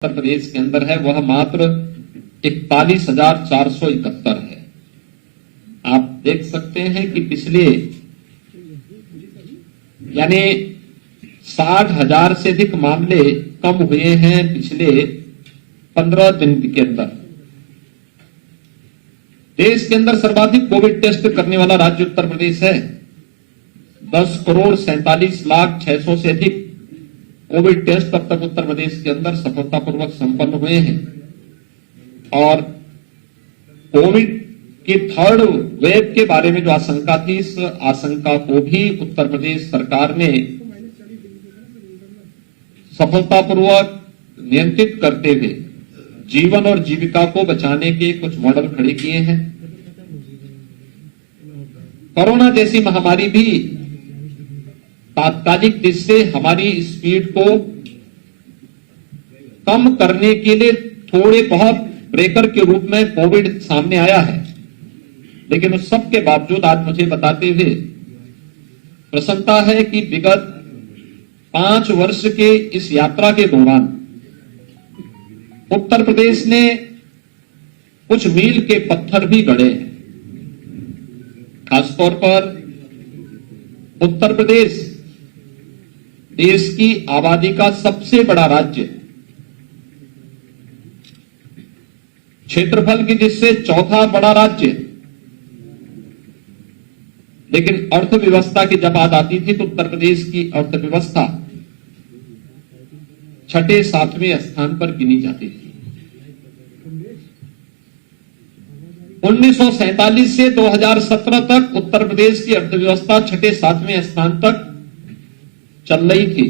उत्तर प्रदेश के अंदर है वह मात्र 41,471 है। आप देख सकते हैं कि पिछले यानी 60,000 से अधिक मामले कम हुए हैं पिछले 15 दिन के अंदर। देश के अंदर सर्वाधिक कोविड टेस्ट करने वाला राज्य उत्तर प्रदेश है। 10,47,00,600 से अधिक कोविड टेस्ट अब तक उत्तर प्रदेश के अंदर सफलतापूर्वक संपन्न हुए हैं और कोविड की थर्ड वेव के बारे में जो आशंका थी, इस आशंका को भी उत्तर प्रदेश सरकार ने सफलतापूर्वक नियंत्रित करते हुए जीवन और जीविका को बचाने के कुछ मॉडल खड़े किए हैं। कोरोना जैसी महामारी भी तात्कालिक दृष्टि से हमारी स्पीड को कम करने के लिए थोड़े बहुत ब्रेकर के रूप में कोविड सामने आया है, लेकिन उस सब के बावजूद आज मुझे बताते हुए प्रसन्नता है कि विगत 5 वर्ष के इस यात्रा के दौरान उत्तर प्रदेश ने कुछ मील के पत्थर भी गढ़े हैं। खासतौर पर उत्तर प्रदेश देश की आबादी का सबसे बड़ा राज्य, क्षेत्रफल की दृष्टि से चौथा बड़ा राज्य, लेकिन अर्थव्यवस्था की जब बात आती थी तो उत्तर प्रदेश की अर्थव्यवस्था 6-7वें स्थान पर गिनी जाती थी। 1947 से 2017 तक उत्तर प्रदेश की अर्थव्यवस्था 6-7वें स्थान तक चल रही थी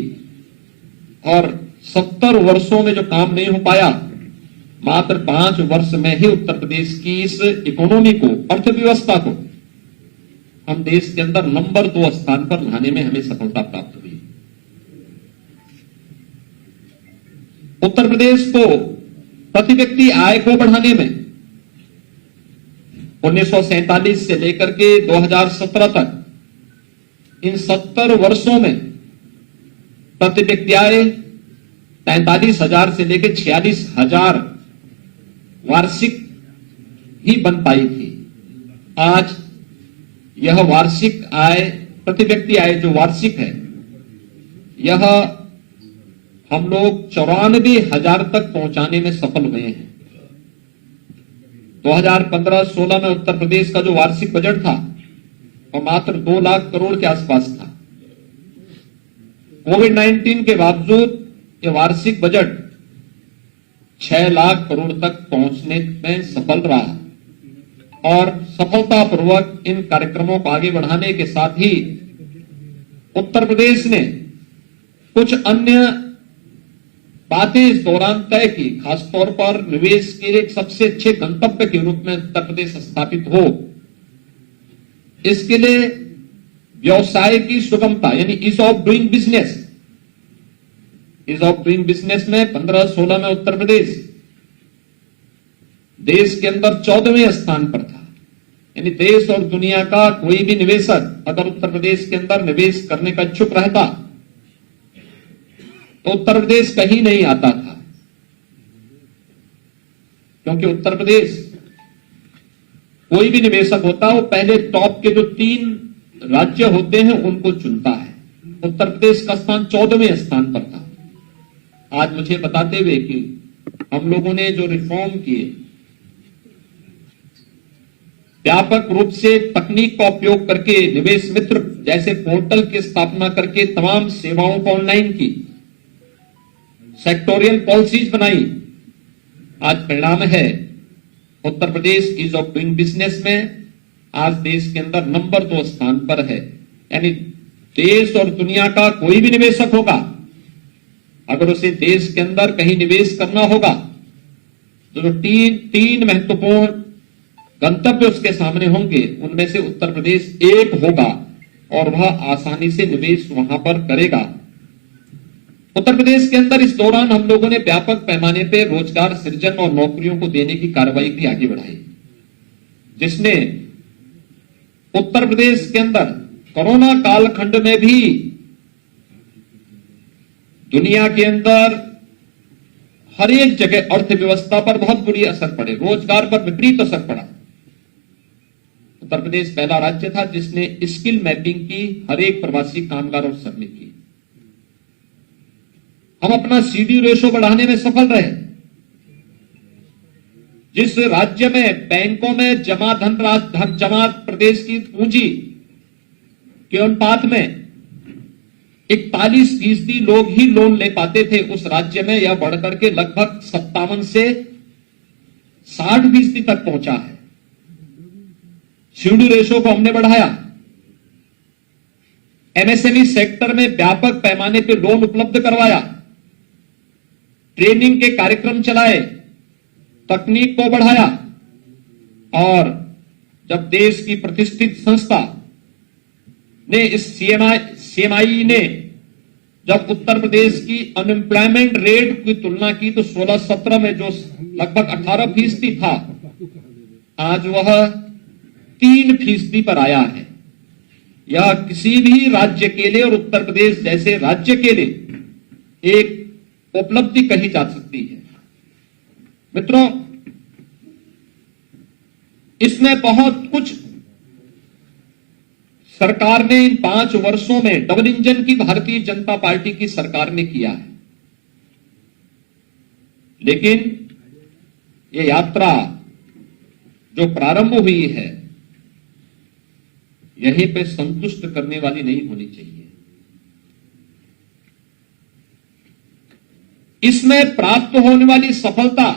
और 70 वर्षों में जो काम नहीं हो पाया, मात्र 5 वर्ष में ही उत्तर प्रदेश की इस इकोनॉमी को, अर्थव्यवस्था को हम देश के अंदर नंबर 2 स्थान पर लाने में हमें सफलता प्राप्त हुई। उत्तर प्रदेश को प्रति व्यक्ति आय को बढ़ाने में 1947 से लेकर के 2017 तक इन 70 वर्षों में प्रति व्यक्ति आय 43,000 से लेकर 46,000 वार्षिक ही बन पाई थी। आज यह वार्षिक आय, प्रति व्यक्ति आय जो वार्षिक है, यह हम लोग 94,000 तक पहुंचाने में सफल हुए हैं। 2015-16 में उत्तर प्रदेश का जो वार्षिक बजट था वह मात्र 2 लाख करोड़ के आसपास था। कोविड-19 के बावजूद यह वार्षिक बजट 6 लाख करोड़ तक पहुंचने में सफल रहा और सफलतापूर्वक इन कार्यक्रमों को आगे बढ़ाने के साथ ही उत्तर प्रदेश ने कुछ अन्य बातें इस दौरान तय की। खासतौर पर निवेश के एक सबसे अच्छे गंतव्य के रूप में उत्तर प्रदेश स्थापित हो, इसके लिए व्यवसाय की सुगमता यानी ease of doing business, ease of doing business में 15-16 में उत्तर प्रदेश देश के अंदर 14वें स्थान पर था। यानी देश और दुनिया का कोई भी निवेशक अगर उत्तर प्रदेश के अंदर निवेश करने का इच्छुक रहता तो उत्तर प्रदेश कहीं नहीं आता था, क्योंकि उत्तर प्रदेश कोई भी निवेशक होता वो पहले टॉप के जो 3 राज्य होते हैं उनको चुनता है। उत्तर प्रदेश का स्थान 14वें स्थान पर था। आज मुझे बताते हुए कि हम लोगों ने जो रिफॉर्म किए, व्यापक रूप से तकनीक का उपयोग करके निवेश मित्र जैसे पोर्टल की स्थापना करके तमाम सेवाओं को ऑनलाइन की, सेक्टोरियल पॉलिसीज बनाई, आज परिणाम है Uttar Pradesh ease of doing business में आज देश के अंदर नंबर 2 स्थान पर है। यानी देश और दुनिया का कोई भी निवेशक होगा, अगर उसे देश के अंदर कहीं निवेश करना होगा तो जो 3 महत्वपूर्ण गंतव्य उसके सामने होंगे, उनमें से उत्तर प्रदेश एक होगा और वह आसानी से निवेश वहां पर करेगा। उत्तर प्रदेश के अंदर इस दौरान हम लोगों ने व्यापक पैमाने पर रोजगार सृजन और नौकरियों को देने की कार्रवाई भी आगे बढ़ाई, जिसने उत्तर प्रदेश के अंदर कोरोना कालखंड में भी दुनिया के अंदर हर एक जगह अर्थव्यवस्था पर बहुत बुरी असर पड़े, रोजगार पर विपरीत असर पड़ा। उत्तर प्रदेश पहला राज्य था जिसने स्किल मैपिंग की हर एक प्रवासी कामगार और श्रमिक की। हम अपना सीडी रेशो बढ़ाने में सफल रहे। जिस राज्य में बैंकों में जमा जमा प्रदेश की पूंजी के अनुपात में 41% लोग ही लोन ले पाते थे, उस राज्य में यह बढ़कर के लगभग 57 से 60% तक पहुंचा है। सीडी रेशो को हमने बढ़ाया। एमएसएमई सेक्टर में व्यापक पैमाने पर लोन उपलब्ध करवाया, ट्रेनिंग के कार्यक्रम चलाए, तकनीक को बढ़ाया। और जब देश की प्रतिष्ठित संस्था ने इस सीएमआई ने जब उत्तर प्रदेश की अनएम्प्लॉयमेंट रेट की तुलना की तो 16-17 में जो लगभग 18% था, आज वह 3% पर आया है। यह किसी भी राज्य के लिए और उत्तर प्रदेश जैसे राज्य के लिए एक उपलब्धि कही जा सकती है। मित्रों, इसमें बहुत कुछ सरकार ने इन 5 वर्षों में डबल इंजन की भारतीय जनता पार्टी की सरकार ने किया है। लेकिन यह यात्रा जो प्रारंभ हुई है, यहीं पे संतुष्ट करने वाली नहीं होनी चाहिए। इसमें प्राप्त होने वाली सफलता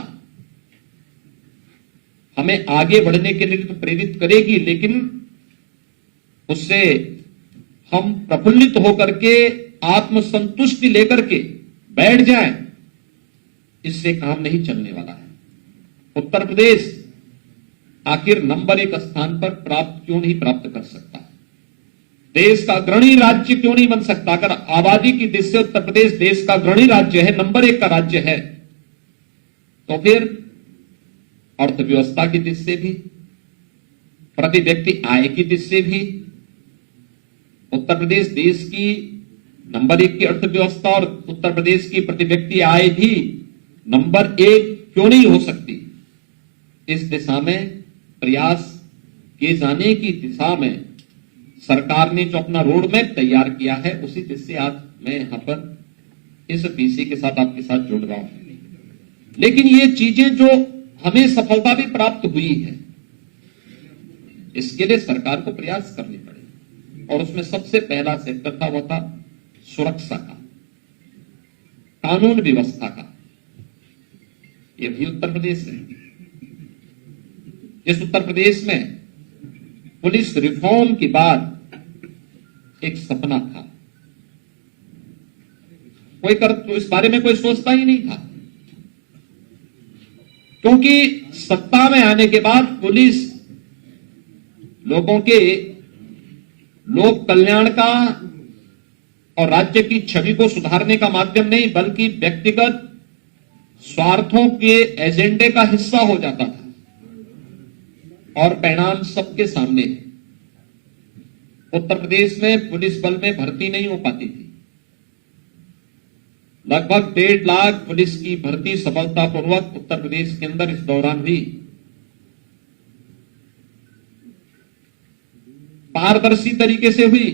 हमें आगे बढ़ने के लिए तो प्रेरित करेगी, लेकिन उससे हम प्रफुल्लित होकर के आत्मसंतुष्टि लेकर के बैठ जाएं, इससे काम नहीं चलने वाला है। उत्तर प्रदेश आखिर नंबर 1 स्थान पर क्यों नहीं प्राप्त कर सकता? देश का अग्रणी राज्य क्यों नहीं बन सकता? अगर आबादी की दृष्टि से उत्तर प्रदेश देश का अग्रणी राज्य है, नंबर 1 का राज्य है, तो फिर अर्थव्यवस्था की दृष्टि से भी, प्रति व्यक्ति आय की दृष्टि से भी उत्तर प्रदेश देश की नंबर 1 की अर्थव्यवस्था और उत्तर प्रदेश की प्रति व्यक्ति आय भी नंबर 1 क्यों नहीं हो सकती? इस दिशा में प्रयास किए जाने की दिशा में सरकार ने जो अपना रोड मैप तैयार किया है, उसी दिशा से आज मैं यहां पर इस पीसी के साथ आपके साथ जुड़ रहा हूं। लेकिन ये चीजें जो हमें सफलता भी प्राप्त हुई है, इसके लिए सरकार को प्रयास करने पड़े। और उसमें सबसे पहला सेक्टर था, वो था सुरक्षा का, कानून व्यवस्था का। ये भी उत्तर प्रदेश है। इस उत्तर प्रदेश में पुलिस रिफॉर्म के बाद एक सपना था, कोई तो इस बारे में कोई सोचता ही नहीं था, क्योंकि सत्ता में आने के बाद पुलिस लोगों के लोक कल्याण का और राज्य की छवि को सुधारने का माध्यम नहीं, बल्कि व्यक्तिगत स्वार्थों के एजेंडे का हिस्सा हो जाता था। और परिणाम सबके सामने है। उत्तर प्रदेश में पुलिस बल में भर्ती नहीं हो पाती थी। लगभग 1.5 लाख पुलिस की भर्ती सफलतापूर्वक उत्तर प्रदेश के अंदर इस दौरान हुई। पारदर्शी तरीके से हुई,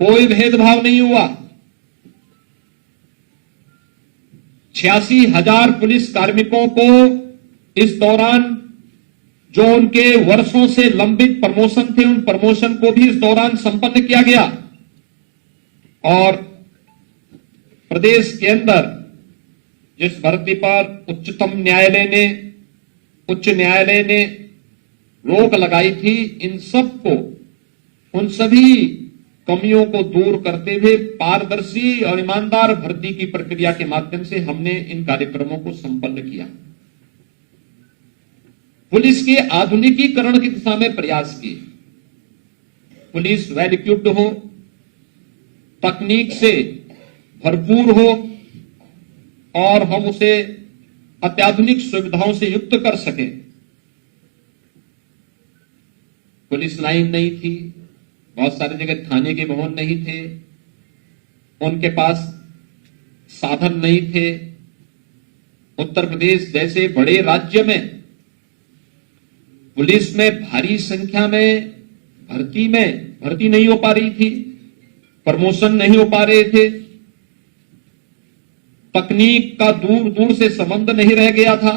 कोई भेदभाव नहीं हुआ। 86,000 पुलिस कार्मिकों को इस दौरान जो उनके वर्षों से लंबित प्रमोशन थे, उन प्रमोशन को भी इस दौरान संपन्न किया गया। और प्रदेश के अंदर जिस भर्ती पर उच्च न्यायालय ने रोक लगाई थी, इन सबको, उन सभी कमियों को दूर करते हुए पारदर्शी और ईमानदार भर्ती की प्रक्रिया के माध्यम से हमने इन कार्यक्रमों को संपन्न किया। पुलिस के आधुनिकीकरण की दिशा में प्रयास किए। पुलिस वेल इक्विप्ड हो, तकनीक से भरपूर हो और हम उसे अत्याधुनिक सुविधाओं से युक्त कर सकें। पुलिस लाइन नहीं थी, बहुत सारी जगह थाने के भवन नहीं थे, उनके पास साधन नहीं थे। उत्तर प्रदेश जैसे बड़े राज्य में पुलिस में भारी संख्या में भर्ती नहीं हो पा रही थी, प्रमोशन नहीं हो पा रहे थे, तकनीक का दूर दूर से संबंध नहीं रह गया था।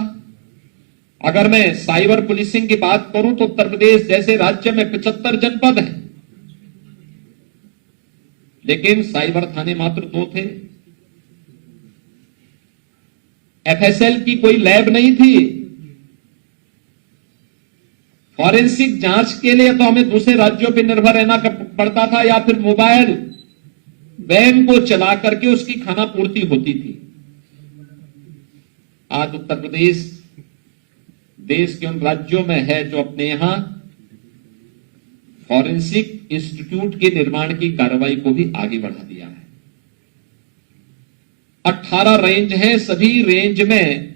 अगर मैं साइबर पुलिसिंग की बात करूं तो उत्तर प्रदेश जैसे राज्य में 75 जनपद हैं, लेकिन साइबर थाने मात्र 2 थे। एफएसएल की कोई लैब नहीं थी। फॉरेंसिक जांच के लिए तो हमें दूसरे राज्यों पर निर्भर रहना पड़ता था या फिर मोबाइल वैन को चला करके उसकी खाना पूर्ति होती थी। आज उत्तर प्रदेश देश के उन राज्यों में है जो अपने यहां फॉरेंसिक इंस्टीट्यूट के निर्माण की कार्रवाई को भी आगे बढ़ा दिया है। 18 रेंज हैं, सभी रेंज में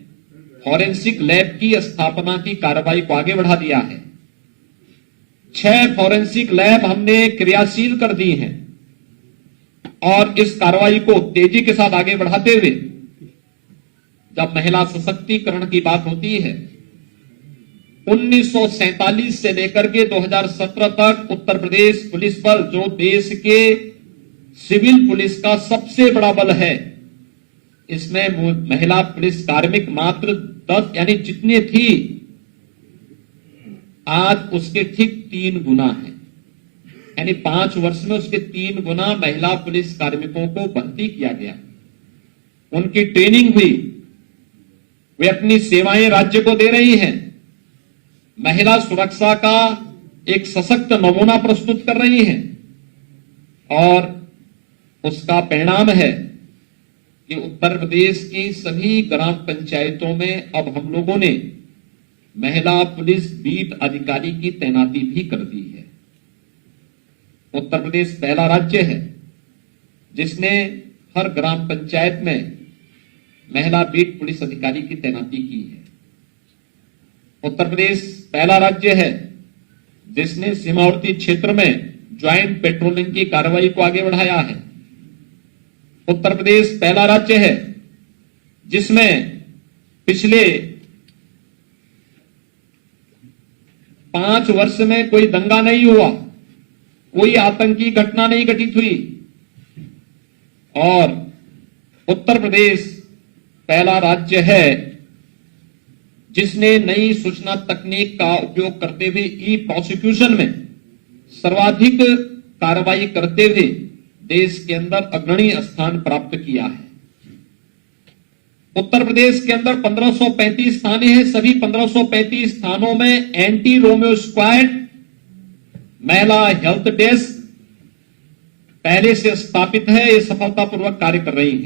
फॉरेंसिक लैब की स्थापना की कार्रवाई को आगे बढ़ा दिया है। 6 फॉरेंसिक लैब हमने क्रियाशील कर दी हैं और इस कार्रवाई को तेजी के साथ आगे बढ़ाते हुए जब महिला सशक्तिकरण की बात होती है, 1947 से लेकर के 2017 तक उत्तर प्रदेश पुलिस बल जो देश के सिविल पुलिस का सबसे बड़ा बल है, इसमें महिला पुलिस कार्मिक मात्र 10 यानी जितनी थी आज उसके ठीक 3 गुना है। यानी 5 वर्ष में उसके 3 गुना महिला पुलिस कार्मिकों को भर्ती किया गया, उनकी ट्रेनिंग हुई, वे अपनी सेवाएं राज्य को दे रही हैं, महिला सुरक्षा का एक सशक्त नमूना प्रस्तुत कर रही हैं और उसका परिणाम है कि उत्तर प्रदेश की सभी ग्राम पंचायतों में अब हम लोगों ने महिला पुलिस बीट अधिकारी की तैनाती भी कर दी है। उत्तर प्रदेश पहला राज्य है जिसने हर ग्राम पंचायत में महिला बीट पुलिस अधिकारी की तैनाती की है। उत्तर प्रदेश पहला राज्य है जिसने सीमावर्ती क्षेत्र में ज्वाइंट पेट्रोलिंग की कार्रवाई को आगे बढ़ाया है। उत्तर प्रदेश पहला राज्य है जिसमें पिछले 5 वर्ष में कोई दंगा नहीं हुआ, कोई आतंकी घटना नहीं घटित हुई और उत्तर प्रदेश पहला राज्य है जिसने नई सूचना तकनीक का उपयोग करते हुए ई प्रोसिक्यूशन में सर्वाधिक कार्रवाई करते हुए देश के अंदर अग्रणी स्थान प्राप्त किया है। उत्तर प्रदेश के अंदर 1535 थाने हैं, सभी 1535 थानों में एंटी रोमियो स्क्वाड, महिला हेल्थ डेस्क पहले से स्थापित है, ये सफलतापूर्वक कार्य कर रही है।